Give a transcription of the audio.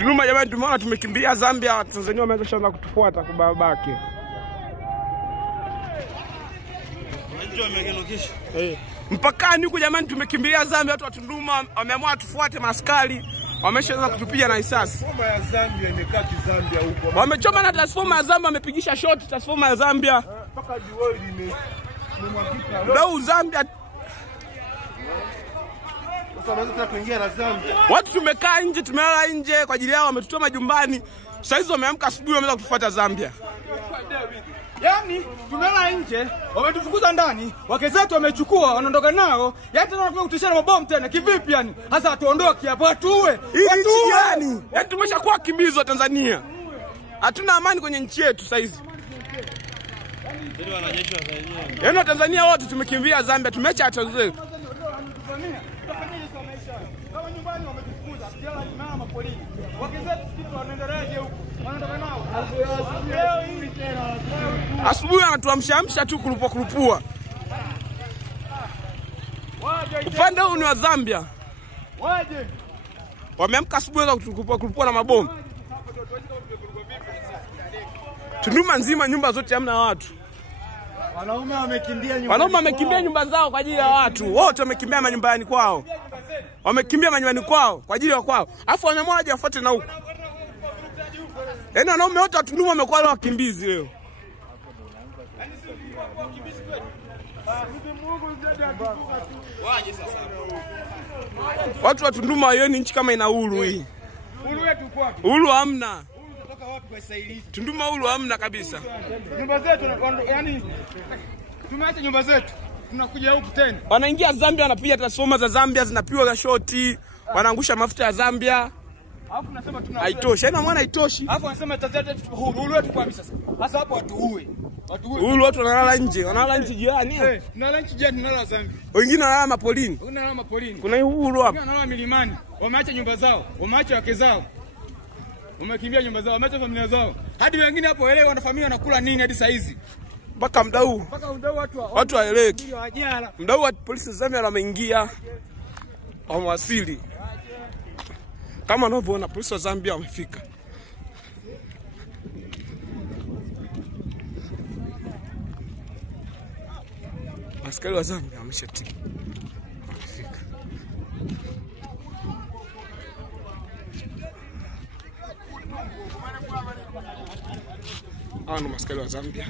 Tunduma jamani, tumeona tumekimbia Zambia, Tanzania wameanza kushaanza kutufuata kwa babake. Unajua wamegenokisha. Mpakani huko jamani, tumekimbia Zambia, watu wa Tunduma wameamua tufuate maskari. Wameshaanza kutupiga na risasi. Transformer ya Zambia imekaa Zambia huko. Wamechoma na transformer ya Zambia, wamepigisha shot transformer ya Zambia. Mpaka dioli imemwagika. Ndio Zambia. Sasa wanaweza kuingia na Zambia. Watu tumekaa nje, tumelala nje kwa ajili yao, wametutoa majumbani. Sasa hizo wameamka asubuhi wameanza kutufuata Zambia. Yaani tumelala nje, wametufukuza ndani, wake zetu wamechukua, wanaondoka nao. Yaani tena wanakuja kutishana mabomu tena. Kivipi yani? Sasa tuondoke hapo, watuue. Watuue yani. Yaani tumeshakuwa wakimbizi wa Tanzania. Hatuna amani kwenye nchi yetu sasa hizi. Ndio wanajeshi wa Tanzania. Yaani wa Tanzania wote tumekimbia Zambia, tumeacha hata zetu. Kama nyumbani wametufukuza, jela mama polisi. Wake zetu kitu wanaendeleaje huko? Wanaondoka nao. Leo hii tena. Asubuhi anatuamsha tu kulupua. Upande huu ni wa Zambia. Waje. Wameamka asubuhi za kulupua na mabomu. Tunduma nzima nyumba zote hamna watu. Wanaume wamekimbia nyumba zao kwa ajili ya watu. Wote wamekimbia manyumbani kwao. Wamekimbia manyumbani kwao kwa ajili ya kwao. Alafu wameamua waje wafuate na huko. Yaani wanaume wote wa Tunduma wamekuwa wakimbizi leo. Waje sasa. Watu wa Tunduma waioni nchi kama ina uhuru hii. Uhuru wetu uko wapi? Uhuru hamna. Kutoka wapi kwa sasa hivi? Tunduma uhuru hamna kabisa. Nyumba zetu yani tumeacha nyumba zetu. Tunakuja huku tena. Wanaingia Zambia, wanapiga transformer za Zambia, zinapigwa za shoti, wanaangusha mafuta ya Zambia. Alafu nasema tuna haitoshi. Yaani mwana haitoshi. Alafu anasema Tanzania uhuru wetu kwa sasa. Sasa hapo watuue. Uhuru watu wanalala nje, wanalala nje jirani. Tunalala nje jirani, tunalala Zambia. Wengine wanalala mapolini. Wanalala mapolini. Kuna uhuru hapa. Wanalala milimani. Wameacha nyumba zao, wameacha wake zao. Wamekimbia nyumba zao, wameacha familia zao. Hadi wengine hapo waelewe wana familia wanakula nini hadi saa hizi. Mpaka muda huu watu waeleweki. Muda huu polisi Zambia wameingia, wamewasili. Kama unavyoona polisi wa Zambia wamefika. Askari wa Zambia wameshatii. Wamefika. Hao ni askari wa Zambia.